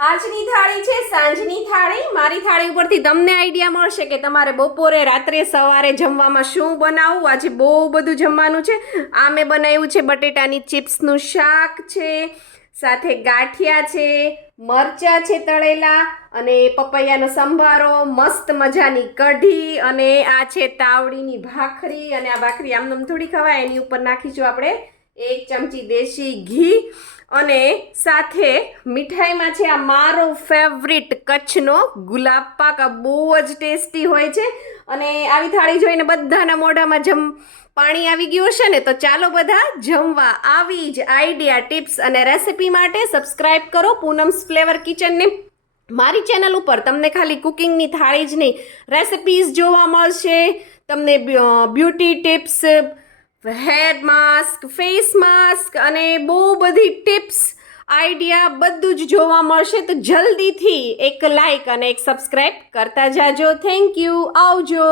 આજની થાળી છે સાંજની થાળી। મારી થાળી ઉપરથી તમને આઈડિયા મળશે કે તમારે બપોરે, રાત્રે, સવારે જમવામાં શું બનાવવું। આજે બહુ બધું જમવાનું છે। આ મેં બનાવ્યું છે બટેટાની ચિપ્સનું શાક છે, સાથે ગાંઠિયા છે, મરચાં છે તળેલા, અને પપૈયાનો સંભારો, મસ્ત મજાની કઢી, અને આ છે તાવડીની ભાખરી। અને આ ભાખરી આમનામ થોડી ખવાય, એની ઉપર નાખીશું આપણે 1 ચમચી દેશી ઘી, અને સાથે મીઠાઈમાં છે આ મારો ફેવરિટ કચ્છનો ગુલાબ પાક। આ બહુ જ ટેસ્ટી હોય છે, અને આવી થાળી જોઈને બધાના મોઢામાં પાણી આવી ગયું હશે ને। તો ચાલો બધા જમવા। આવી જ આઈડિયા, ટિપ્સ અને રેસિપી માટે સબસ્ક્રાઇબ કરો પૂનમ્સ ફ્લેવર કિચનને। મારી ચેનલ ઉપર તમને ખાલી કુકિંગની થાળી જ નહીં, રેસિપીઝ જોવા મળશે, તમને beauty tips, hair mask, face mask, અને બહુ બધી ટિપ્સ, આઈડિયા બધું જ જોવા મળશે। તો જલ્દીથી એક લાઈક અને એક સબસ્ક્રાઇબ કરતા જાજો। થેન્ક યુ, આવજો।